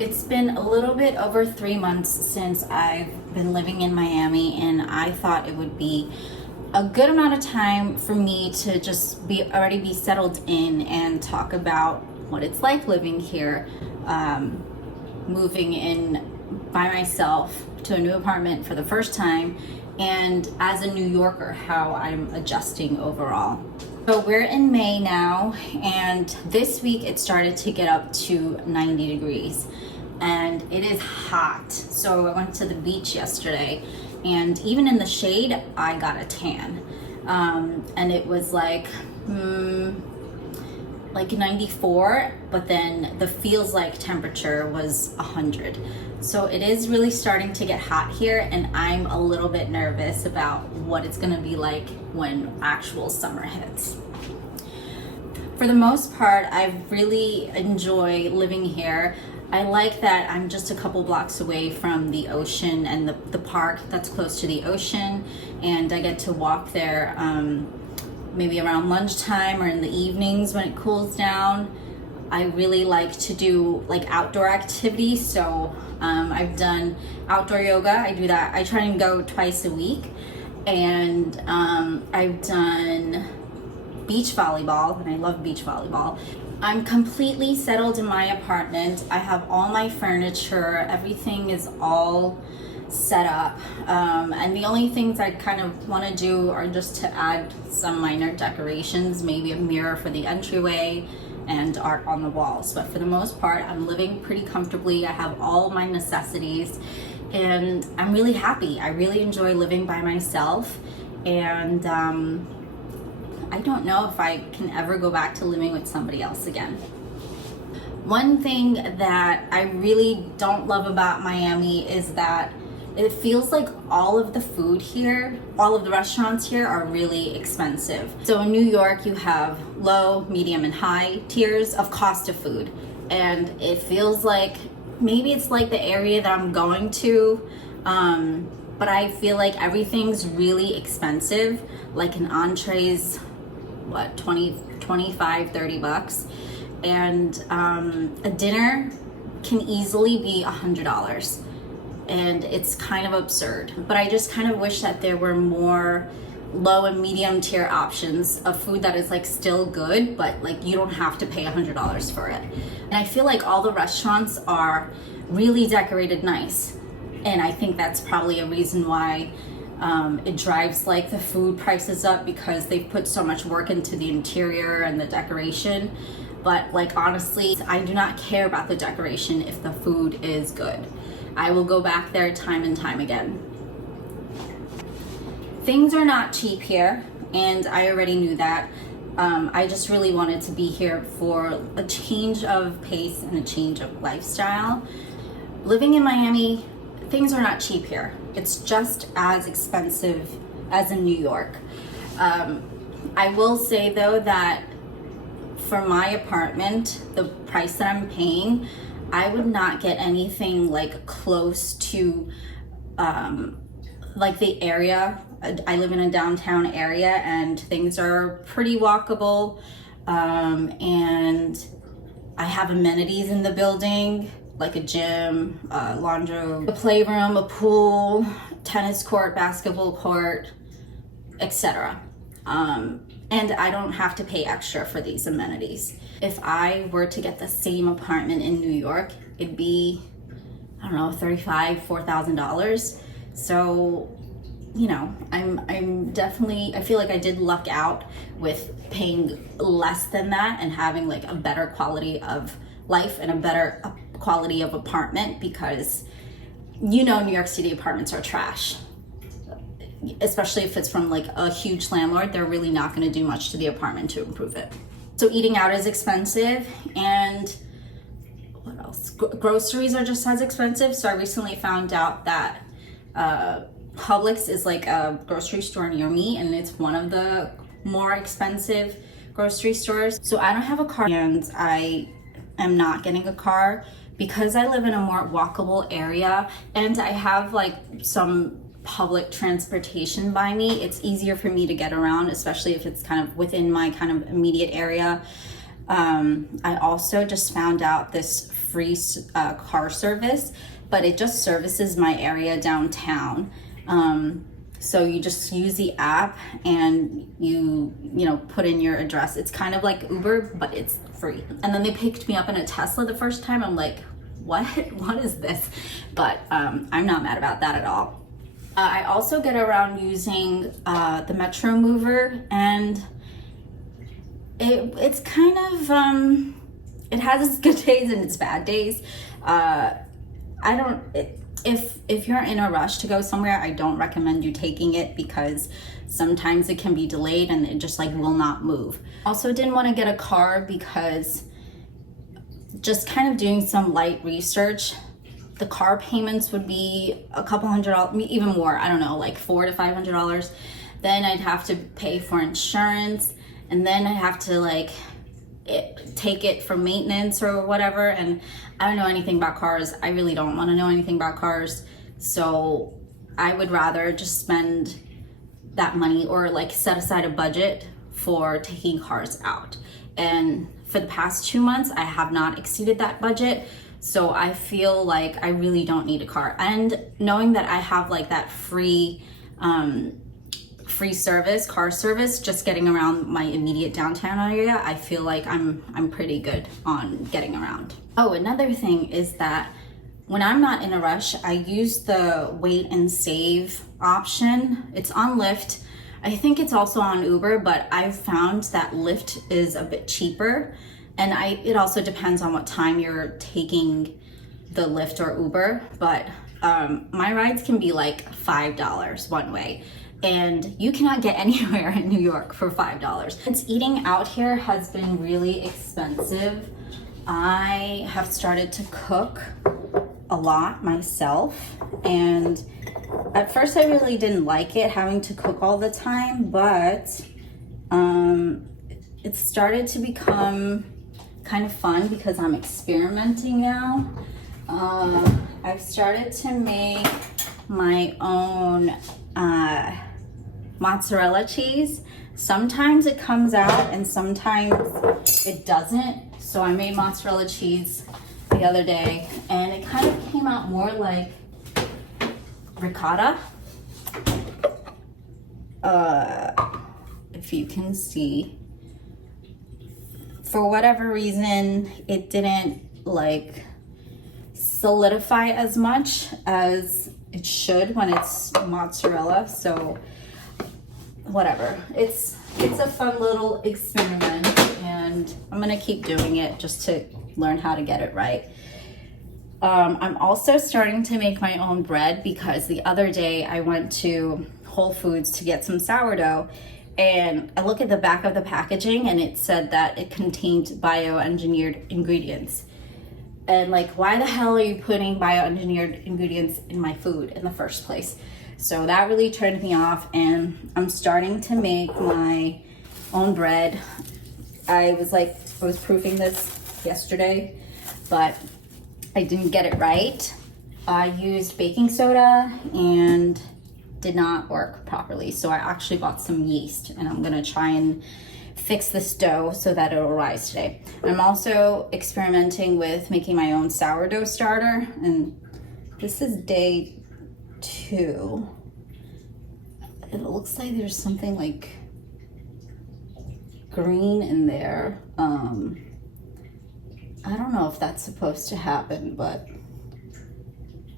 It's been a little bit over 3 months since I've been living in Miami, and I thought it would be a good amount of time for me to just be settled in and talk about what it's like living here, moving in by myself to a new apartment for the first time, and as a New Yorker, how I'm adjusting overall. So we're in May now, and this week it started to get up to 90 degrees, and it is hot. So I went to the beach yesterday, and even in the shade, I got a tan. And it was like 94, but then the feels like temperature was 100. So it is really starting to get hot here, and I'm a little bit nervous about what it's gonna be like when actual summer hits. For the most part, I really enjoy living here. I like that I'm just a couple blocks away from the ocean and the park that's close to the ocean, and I get to walk there maybe around lunchtime or in the evenings when it cools down. I really like to do like outdoor activities, so I've done outdoor yoga. I do that. I try and go twice a week, and I've done beach volleyball, and I love beach volleyball. I'm completely settled in my apartment. I have all my furniture, everything is all set up, and the only things I kind of want to do are just to add some minor decorations, maybe a mirror for the entryway and art on the walls. But for the most part, I'm living pretty comfortably. I have all my necessities, and I'm really happy. I really enjoy living by myself, and I don't know if I can ever go back to living with somebody else again. One thing that I really don't love about Miami is that it feels like all of the food here, all of the restaurants here are really expensive. So in New York, you have low, medium, and high tiers of cost of food. And it feels like, maybe it's like the area that I'm going to, but I feel like everything's really expensive. Like an entree's, 25, 30 bucks. And a dinner can easily be $100. And it's kind of absurd. But I just kind of wish that there were more low and medium tier options of food that is like still good, but like you don't have to pay $100 for it. And I feel like all the restaurants are really decorated nice. And I think that's probably a reason why it drives like the food prices up, because they've put so much work into the interior and the decoration. But like honestly, I do not care about the decoration if the food is good. I will go back there time and time again. Things are not cheap here, and I already knew that. I just really wanted to be here for a change of pace and a change of lifestyle. Living in Miami, things are not cheap here. It's just as expensive as in New York. I will say though that for my apartment, the price that I'm paying, I would not get anything like close to like the area. I live in a downtown area, and things are pretty walkable, and I have amenities in the building, like a gym, a laundry, a playroom, a pool, tennis court, basketball court, etc. And I don't have to pay extra for these amenities. If I were to get the same apartment in New York, it'd be, I don't know, $35,000, $4,000. So, you know, I'm definitely, I feel like I did luck out with paying less than that and having like a better quality of life and a better quality of apartment, because you know New York City apartments are trash. Especially if it's from like a huge landlord, they're really not going to do much to the apartment to improve it. So eating out is expensive, and what else? Groceries are just as expensive. So I recently found out that Publix is like a grocery store near me, and it's one of the more expensive grocery stores. So I don't have a car, and I am not getting a car because I live in a more walkable area, and I have like some public transportation by me. It's easier for me to get around, especially if it's kind of within my kind of immediate area. I also just found out this free car service, but it just services my area downtown. So you just use the app and you know, put in your address. It's kind of like Uber, but it's free. And then they picked me up in a Tesla the first time. I'm like, what is this? But I'm not mad about that at all. I also get around using the Metro Mover, and it's kind of, it has its good days and its bad days. If you're in a rush to go somewhere, I don't recommend you taking it because sometimes it can be delayed and it just like will not move. Also didn't want to get a car because just kind of doing some light research, the car payments would be a couple $100, even more, I don't know, like $400 to $500. Then I'd have to pay for insurance, and then I have to like take it for maintenance or whatever. And I don't know anything about cars. I really don't want to know anything about cars. So I would rather just spend that money or like set aside a budget for taking cars out. And for the past 2 months, I have not exceeded that budget. So I feel like I really don't need a car. And knowing that I have like that free service, car service, just getting around my immediate downtown area, I feel like I'm pretty good on getting around. Oh, another thing is that when I'm not in a rush, I use the wait and save option. It's on Lyft. I think it's also on Uber, but I've found that Lyft is a bit cheaper. And it also depends on what time you're taking the Lyft or Uber, but my rides can be like $5 one way. And you cannot get anywhere in New York for $5. Since eating out here has been really expensive, I have started to cook a lot myself. And at first I really didn't like it, having to cook all the time, but it started to become kind of fun because I'm experimenting now. I've started to make my own mozzarella cheese. Sometimes it comes out and sometimes it doesn't. So I made mozzarella cheese the other day and it kind of came out more like ricotta. If you can see, for whatever reason, it didn't like solidify as much as it should when it's mozzarella. So whatever, it's a fun little experiment and I'm gonna keep doing it just to learn how to get it right. I'm also starting to make my own bread because the other day I went to Whole Foods to get some sourdough and I look at the back of the packaging and it said that it contained bioengineered ingredients. And like, why the hell are you putting bioengineered ingredients in my food in the first place? So that really turned me off and I'm starting to make my own bread. I was proofing this yesterday, but I didn't get it right. I used baking soda and did not work properly. So I actually bought some yeast and I'm gonna try and fix this dough so that it'll rise today. I'm also experimenting with making my own sourdough starter, and this is day 2. It looks like there's something like green in there. I don't know if that's supposed to happen, but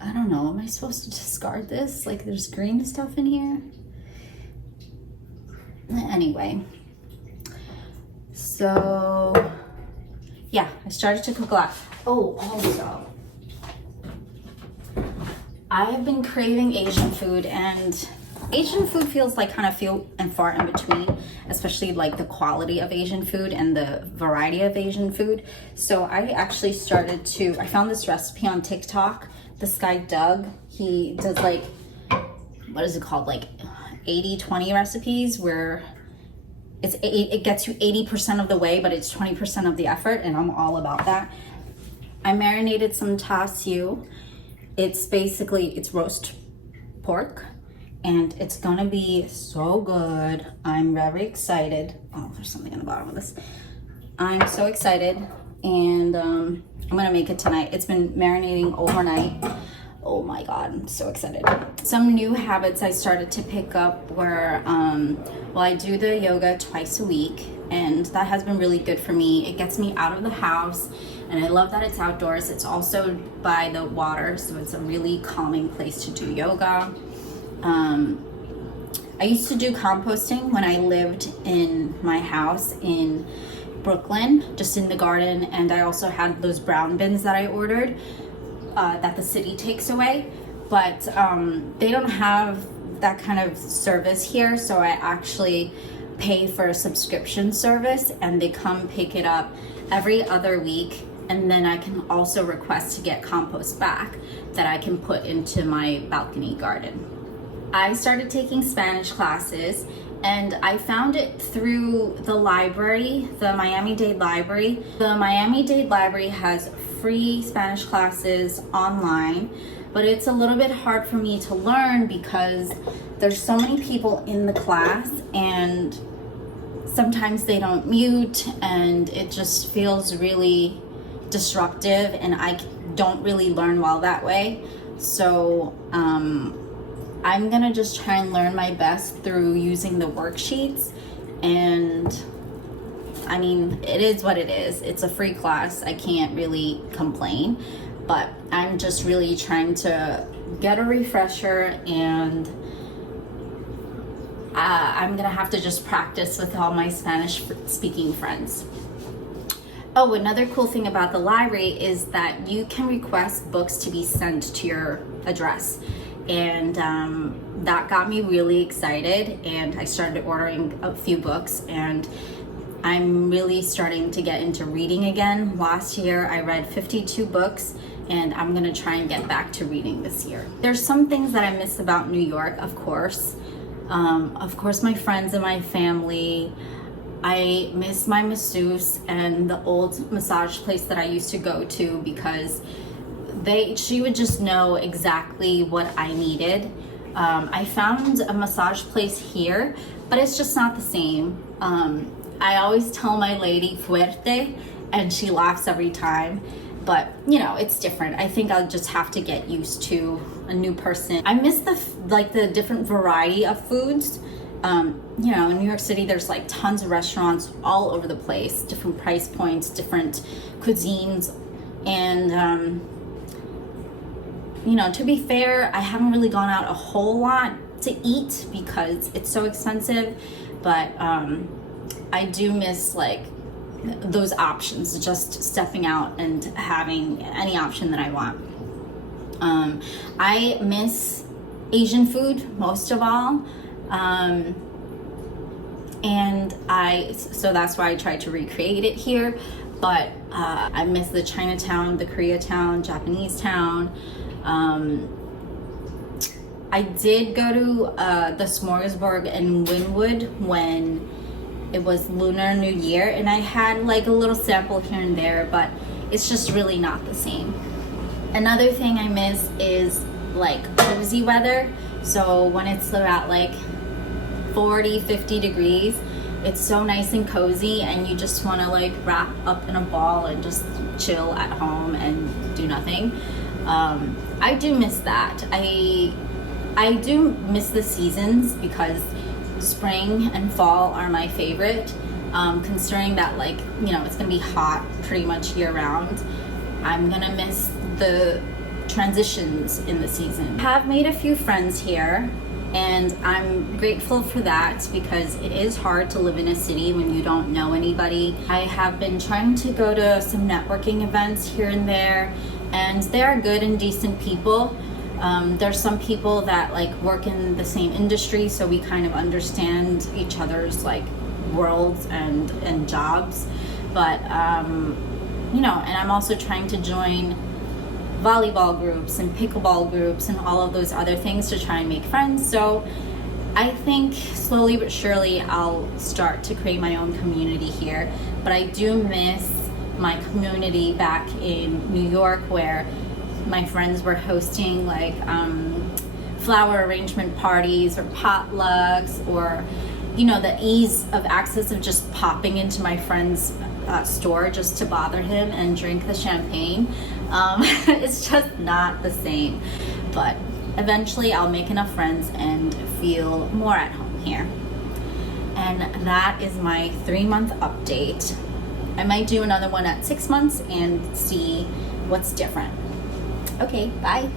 I don't know. Am I supposed to discard this? Like there's green stuff in here? Anyway. So yeah, I started to cook a lot. Oh, also, I have been craving Asian food, and Asian food feels like kind of few and far in between, especially like the quality of Asian food and the variety of Asian food. So I actually I found this recipe on TikTok. This guy, Doug, he does like, what is it called? Like 80-20 recipes where it gets you 80% of the way, but it's 20% of the effort, and I'm all about that. I marinated some char siu. It's roast pork, and it's gonna be so good. I'm very excited. Oh, there's something on the bottom of this. I'm so excited. and I'm gonna make it tonight. It's been marinating overnight. Oh my God, I'm so excited. Some new habits I started to pick up were, well, I do the yoga twice a week, and that has been really good for me. It gets me out of the house, and I love that it's outdoors. It's also by the water, so it's a really calming place to do yoga. I used to do composting when I lived in my house in Brooklyn, just in the garden, and I also had those brown bins that I ordered that the city takes away, but they don't have that kind of service here, so I actually pay for a subscription service, and they come pick it up every other week, and then I can also request to get compost back that I can put into my balcony garden. I started taking Spanish classes, and I found it through the library, the Miami-Dade Library. The Miami-Dade Library has free Spanish classes online, but it's a little bit hard for me to learn because there's so many people in the class, and sometimes they don't mute, and it just feels really disruptive, and I don't really learn well that way. So I'm gonna just try and learn my best through using the worksheets, and I mean, it is what it is. It's a free class. I can't really complain, but I'm just really trying to get a refresher, and I'm gonna have to just practice with all my Spanish speaking friends. Oh, another cool thing about the library is that you can request books to be sent to your address. And that got me really excited, and I started ordering a few books, and I'm really starting to get into reading again. Last year I read 52 books, and I'm gonna try and get back to reading this year. There's some things that I miss about New York, of course. My friends and my family. I miss my masseuse and the old massage place that I used to go to, because she would just know exactly what I needed. I found a massage place here, but it's just not the same. I always tell my lady Fuerte, and she laughs every time, but you know, it's different. I think I'll just have to get used to a new person. I miss the different variety of foods. You know, in New York City, there's like tons of restaurants all over the place, different price points, different cuisines, and you know, to be fair, I haven't really gone out a whole lot to eat because it's so expensive, but I do miss like those options, just stepping out and having any option that I want. I miss Asian food most of all, and so that's why I tried to recreate it here, but I miss the Chinatown, the Koreatown, Japanese town. I did go to the Smorgasburg in Wynwood when it was Lunar New Year, and I had like a little sample here and there, but it's just really not the same. Another thing I miss is like cozy weather. So when it's about like 40, 50 degrees, it's so nice and cozy, and you just want to like wrap up in a ball and just chill at home and do nothing. I do miss that. I do miss the seasons because spring and fall are my favorite. Considering that, like, you know, it's gonna be hot pretty much year round, I'm gonna miss the transitions in the season. I have made a few friends here, and I'm grateful for that because it is hard to live in a city when you don't know anybody. I have been trying to go to some networking events here and there, and they are good and decent people. There's some people that like work in the same industry, so we kind of understand each other's like worlds and jobs. But you know, and I'm also trying to join volleyball groups and pickleball groups and all of those other things to try and make friends. So I think slowly but surely I'll start to create my own community here. But I do miss my community back in New York, where my friends were hosting like flower arrangement parties or potlucks, or you know, the ease of access of just popping into my friend's store just to bother him and drink the champagne. It's just not the same. But eventually I'll make enough friends and feel more at home here. And that is my 3-month update. I might do another one at 6 months and see what's different. Okay, bye.